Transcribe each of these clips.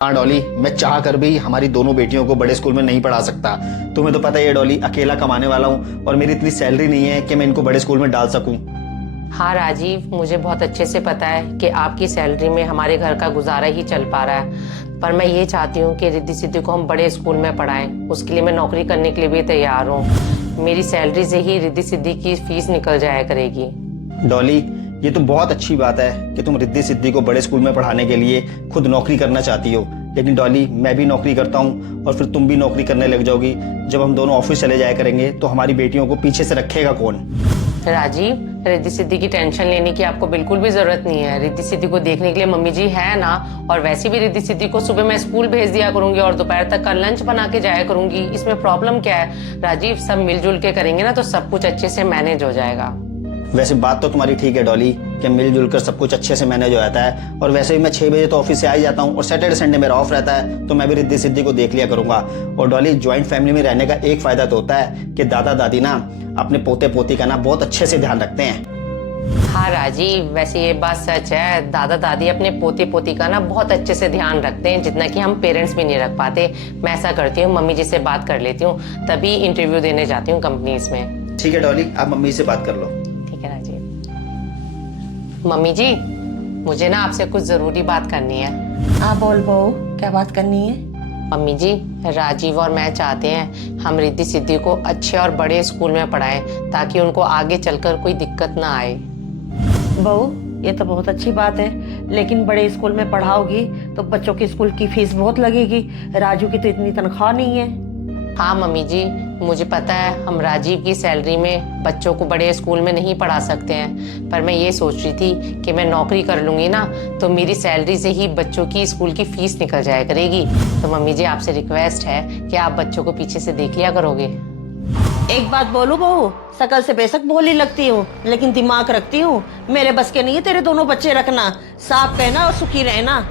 हाँ डॉली, मैं चाह कर भी हमारी दोनों बेटियों को बड़े स्कूल में नहीं पढ़ा सकता। तुम्हें तो पता ही है डॉली, अकेला कमाने वाला हूँ और मेरी इतनी सैलरी नहीं है कि मैं इनको बड़े स्कूल में डाल सकूं। हाँ राजीव, मुझे बहुत अच्छे से पता है कि आपकी सैलरी में हमारे घर का गुजारा ही चल पा रहा है। पर मैं ये चाहती हूँ कि रिद्धि सिद्धि को हम बड़े स्कूल में पढ़ाएं। उसके लिए मैं नौकरी करने के लिए भी तैयार हूँ। मेरी सैलरी से ही रिद्धि सिद्धि की फीस निकल जाया करेगी। डॉली, ये तो बहुत अच्छी बात है कि तुम रिद्धि सिद्धि को बड़े स्कूल में पढ़ाने के लिए खुद नौकरी करना चाहती हो। लेकिन डॉली, मैं भी नौकरी करता हूँ और फिर तुम भी नौकरी करने लग जाओगी। जब हम दोनों ऑफिस चले जाया करेंगे तो हमारी बेटियों को पीछे से रखेगा कौन? राजीव, रिद्धि सिद्धि की टेंशन लेने की आपको बिल्कुल भी जरूरत नहीं है। रिद्धि सिद्धि को देखने के लिए मम्मी जी है ना। और वैसे भी रिद्धि सिद्धि को सुबह मैं स्कूल भेज दिया करूंगी और दोपहर तक का लंच बना के जाया करूंगी। इसमें प्रॉब्लम क्या है राजीव? सब मिलजुल के करेंगे ना तो सब कुछ अच्छे से मैनेज हो जाएगा। वैसे बात तो तुम्हारी ठीक है डॉली कि मिलजुल कर सब कुछ अच्छे से मैनेज हो जाता है। और वैसे भी मैं 6 बजे तो ऑफिस से आ ही जाता हूँ और सैटरडे संडे मेरा ऑफ रहता है, तो मैं भी रिद्धि सिद्धि को देख लिया करूंगा। और डॉली, ज्वाइंट फैमिली में रहने का एक फायदा तो होता है कि दादा दादी ना अपने पोते पोती का ना बहुत अच्छे से ध्यान रखते हैं। हाँ राजीव, वैसे ये बात सच है। दादा दादी अपने पोते पोती का ना बहुत अच्छे से ध्यान रखते हैं, जितना कि हम पेरेंट्स भी नहीं रख पाते। मैं ऐसा करती हूँ, मम्मी जी से बात कर लेती हूँ, तभी इंटरव्यू देने जाती हूँ कंपनीज में। ठीक है डॉली, आप मम्मी से बात कर लो। ठीक है राजीव। मम्मी जी, मुझे ना आपसे कुछ जरूरी बात करनी है। हाँ बोल बहू, क्या बात करनी है? मम्मी जी, राजीव और मैं चाहते हैं हम रिद्धि सिद्धि को अच्छे और बड़े स्कूल में पढ़ाएं, ताकि उनको आगे चलकर कोई दिक्कत ना आए। बहू, ये तो बहुत अच्छी बात है, लेकिन बड़े स्कूल में पढ़ाओगी तो बच्चों की स्कूल की फीस बहुत लगेगी। राजू की तो इतनी तनख्वाह नहीं है। हाँ मम्मी जी, मुझे पता है हम राजीव की सैलरी में बच्चों को बड़े स्कूल में नहीं पढ़ा सकते हैं। पर मैं ये सोच रही थी कि मैं नौकरी कर लूंगी ना तो मेरी सैलरी से ही बच्चों की स्कूल की फीस निकल जाया करेगी। तो मम्मी जी, आपसे रिक्वेस्ट है कि आप बच्चों को पीछे से देख लिया करोगे। एक बात बोलूं बहू, शकल से बेशक भोली लगती हूँ लेकिन दिमाग रखती हूँ। मेरे बस के नहीं है तेरे दोनों बच्चे रखना। साफ कहना और सुखी रहना।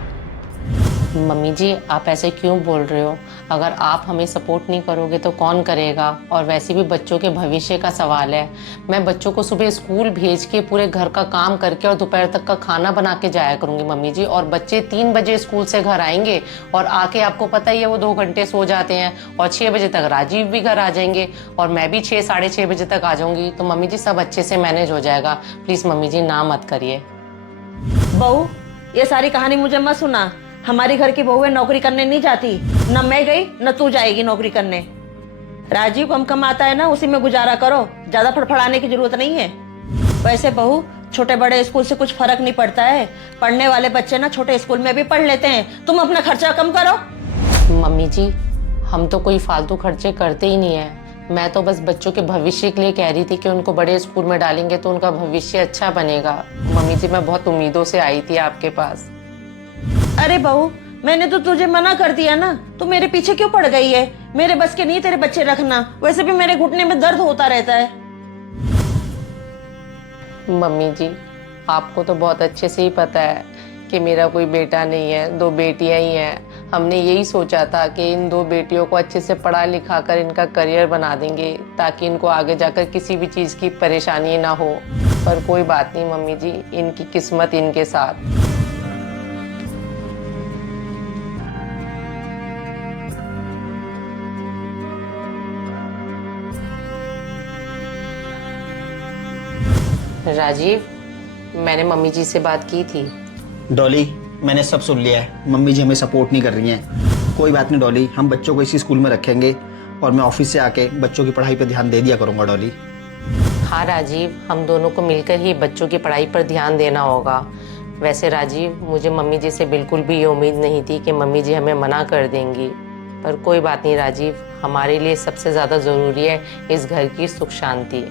मम्मी जी, आप ऐसे क्यों बोल रहे हो? अगर आप हमें सपोर्ट नहीं करोगे तो कौन करेगा? और वैसे भी बच्चों के भविष्य का सवाल है। मैं बच्चों को सुबह स्कूल भेज के पूरे घर का काम करके और दोपहर तक का खाना बना के जाया करूंगी मम्मी जी। और बच्चे 3 बजे स्कूल से घर आएंगे और आके आपको पता ही है वो 2 घंटे सो जाते हैं। और 6 बजे तक राजीव भी घर आ जाएंगे और मैं भी 6 साढ़े 6 बजे तक आ जाऊंगी। तो मम्मी जी, सब अच्छे से मैनेज हो जाएगा। प्लीज मम्मी जी, ना मत करिए। बहू, ये सारी कहानी मुझे मत सुना। हमारी घर की बहुएं नौकरी करने नहीं जाती। न मैं गई न तू जाएगी नौकरी करने। राजीव कम कमाता है ना, उसी में गुजारा करो। ज्यादा फड़फड़ाने की जरूरत नहीं है। वैसे बहू, छोटे बड़े स्कूल से कुछ फर्क नहीं पड़ता है। पढ़ने वाले बच्चे ना छोटे स्कूल में भी पढ़ लेते हैं। तुम अपना खर्चा कम करो। मम्मी जी, हम तो कोई फालतू खर्चे करते ही नहीं है। मैं तो बस बच्चों के भविष्य के लिए कह रही थी कि उनको बड़े स्कूल में डालेंगे तो उनका भविष्य अच्छा बनेगा। मम्मी जी, मैं बहुत उम्मीदों से आई थी आपके पास। अरे बहू, मैंने तो तुझे मना कर दिया ना, तू मेरे पीछे क्यों पड़ गई है? मेरे बस के नहीं तेरे बच्चे रखना। वैसे भी मेरे घुटने में दर्द होता रहता है। मम्मी जी, आपको तो बहुत अच्छे से ही पता है कि मेरा कोई बेटा नहीं है, 2 बेटियां ही हैं। हमने यही सोचा था कि इन 2 बेटियों को अच्छे से पढ़ा लिखा कर इनका करियर बना देंगे, ताकि इनको आगे जाकर किसी भी चीज़ की परेशानी ना हो। पर कोई बात नहीं मम्मी जी, इनकी किस्मत इनके साथ। राजीव, मैंने मम्मी जी से बात की थी। डॉली, मैंने सब सुन लिया है। मम्मी जी हमें सपोर्ट नहीं कर रही हैं। कोई बात नहीं डॉली, हम बच्चों को इसी स्कूल में रखेंगे और मैं ऑफिस से आके बच्चों की पढ़ाई पर ध्यान दे दिया करूंगा डॉली। हाँ राजीव, हम दोनों को मिलकर ही बच्चों की पढ़ाई पर ध्यान देना होगा। वैसे राजीव, मुझे मम्मी जी से बिल्कुल भी ये उम्मीद नहीं थी कि मम्मी जी हमें मना कर देंगी। पर कोई बात नहीं राजीव, हमारे लिए सबसे ज़्यादा ज़रूरी है इस घर की सुख शांति।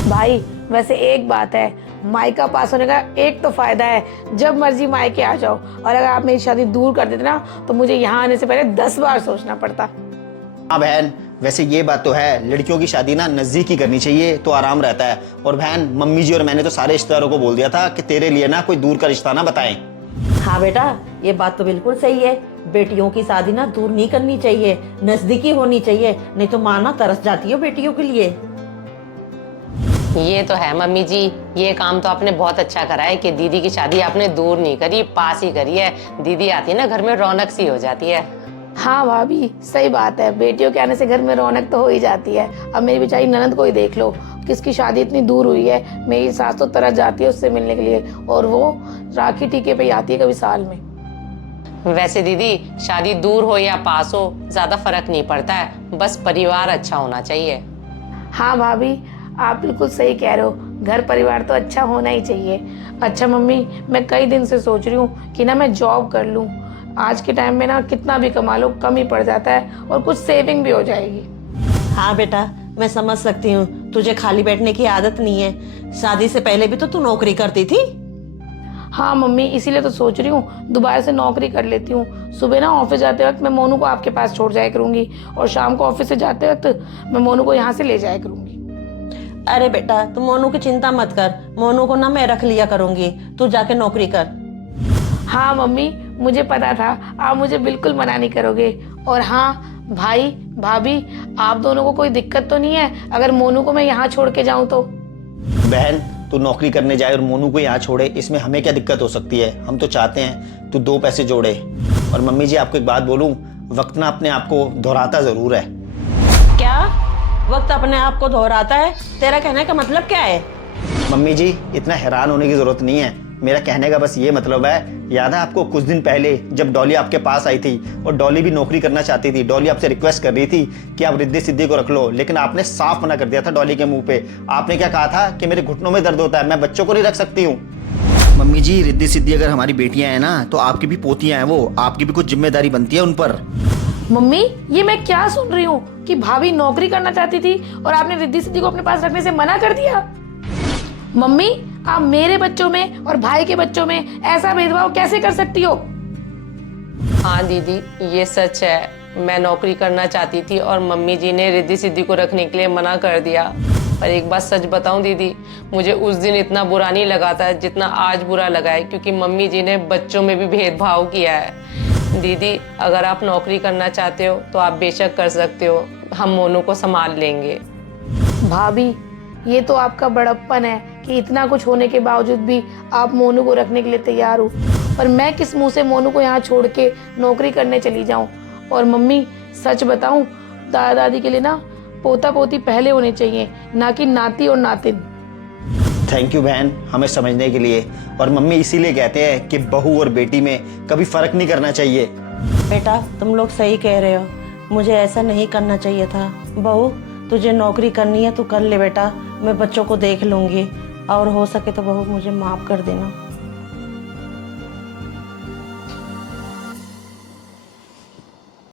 भाई, वैसे एक बात है, मायका पास होने का एक तो फायदा है, जब मर्जी मायके आ जाओ। और अगर आप मेरी शादी दूर कर देते ना तो मुझे यहाँ आने से पहले 10 बार सोचना पड़ता। हाँ बहन, वैसे ये बात तो है, लड़कियों की शादी ना नजदीक ही करनी चाहिए तो आराम रहता है। और बहन, मम्मी जी और मैंने तो सारे रिश्तेदारों को बोल दिया था कि तेरे लिए ना कोई दूर का रिश्ता ना बताएं। हाँ बेटा, ये बात तो बिल्कुल सही है। बेटियों की शादी ना दूर नहीं करनी चाहिए, नजदीकी होनी चाहिए। नहीं तो माँ ना तरस जाती है बेटियों के लिए। ये तो है मम्मी जी, ये काम तो आपने बहुत अच्छा करा है कि दीदी की शादी आपने दूर नहीं करी, पास ही करी है। दीदी आती है ना, घर में रौनक सी हो जाती है। हाँ भाभी, सही बात है, बेटियों के आने से घर में रौनक तो हो ही जाती है। अब मेरी बेचारी ननद को ही देख लो, किसकी शादी इतनी दूर हुई है। मेरी सास तो तरस जाती है उससे मिलने के लिए, और वो राखी टीके पे ही आती है कभी साल में। वैसे दीदी, शादी दूर हो या पास हो, ज्यादा फर्क नहीं पड़ता है, बस परिवार अच्छा होना चाहिए। हाँ भाभी, आप बिल्कुल सही कह रहे हो, घर परिवार तो अच्छा होना ही चाहिए। अच्छा मम्मी, मैं कई दिन से सोच रही हूँ कि ना मैं जॉब कर लूँ। आज के टाइम में ना कितना भी कमा लो कम ही पड़ जाता है, और कुछ सेविंग भी हो जाएगी। हाँ बेटा, मैं समझ सकती हूँ, तुझे खाली बैठने की आदत नहीं है। शादी से पहले भी तो तू नौकरी करती थी। हाँ मम्मी, इसीलिए तो सोच रही हूँ दोबारा से नौकरी कर लेती हूँ। सुबह ना ऑफिस जाते वक्त मैं मोनू को आपके पास छोड़ जाया करूंगी, और शाम को ऑफिस से जाते वक्त मैं मोनू को यहाँ से ले जाया करूंगी। अरे बेटा, तू मोनू की चिंता मत कर, मोनू को ना मैं रख लिया करूंगी, तू जाके नौकरी कर। हाँ मम्मी, मुझे पता था आप मुझे बिल्कुल मना नहीं करोगे। और हाँ भाई भाभी, आप दोनों को कोई दिक्कत तो नहीं है अगर मोनू को मैं यहाँ छोड़ के जाऊँ तो? बहन, तू नौकरी करने जाए और मोनू को यहाँ छोड़े, इसमें हमें क्या दिक्कत हो सकती है? हम तो चाहते हैं तू 2 पैसे जोड़े। और मम्मी जी, आपको एक बात बोलूं, वक्त ना अपने आप को दोहराता जरूर है। क्या वक्त अपने आप को दोहराता है? तेरा कहने का मतलब क्या है? मम्मी जी, इतना हैरान होने की जरूरत नहीं है। मेरा कहने का बस ये मतलब है, याद है आपको कुछ दिन पहले जब डॉली आपके पास आई थी और डॉली भी नौकरी करना चाहती थी, डॉली आपसे रिक्वेस्ट कर रही थी कि आप रिद्धि सिद्धि को रख लो, लेकिन आपने साफ मना कर दिया था डॉली के मुंह पे। आपने क्या कहा था कि मेरे घुटनों में दर्द होता है, मैं बच्चों को नहीं रख सकती हूँ। मम्मी जी, रिद्धि सिद्धि अगर हमारी बेटियां हैं ना, तो आपकी भी पोतियां हैं वो, आपकी भी कुछ जिम्मेदारी बनती है उन पर। मम्मी, ये मैं क्या सुन रही हूँ कि भाभी नौकरी करना चाहती थी और आपने रिद्धि सिद्धि को अपने पास रखने से मना कर दिया? मम्मी, आप मेरे बच्चों में और भाई के बच्चों में ऐसा भेदभाव कैसे कर सकती हो? हाँ दीदी, ये सच है, मैं नौकरी करना चाहती थी और मम्मी जी ने रिद्धि सिद्धि को रखने के लिए मना कर दिया। पर एक बात सच बताऊं दीदी, मुझे उस दिन इतना बुरा नहीं लगा था जितना आज बुरा लगा है, क्योंकि मम्मी जी ने बच्चों में भी भेदभाव किया है। दीदी, अगर आप नौकरी करना चाहते हो तो आप बेशक कर सकते हो, हम मोनू को संभाल लेंगे। भाभी, ये तो आपका बड़प्पन है कि इतना कुछ होने के बावजूद भी आप मोनू को रखने के लिए तैयार हो, पर मैं किस मुंह से मोनू को यहाँ छोड़ के नौकरी करने चली जाऊँ? और मम्मी, सच बताऊँ, दादा दादी के लिए ना पोता पोती पहले होने चाहिए, ना कि नाती और नातिन। थैंक यू बहन, हमें समझने के लिए। और मम्मी इसीलिए कहते हैं कि बहू और बेटी में कभी फर्क नहीं करना चाहिए। बेटा, तुम लोग सही कह रहे हो, मुझे ऐसा नहीं करना चाहिए था। बहू, तुझे नौकरी करनी है, तू कर ले बेटा, मैं बच्चों को देख लूंगी, और हो सके तो बहू मुझे माफ कर देना।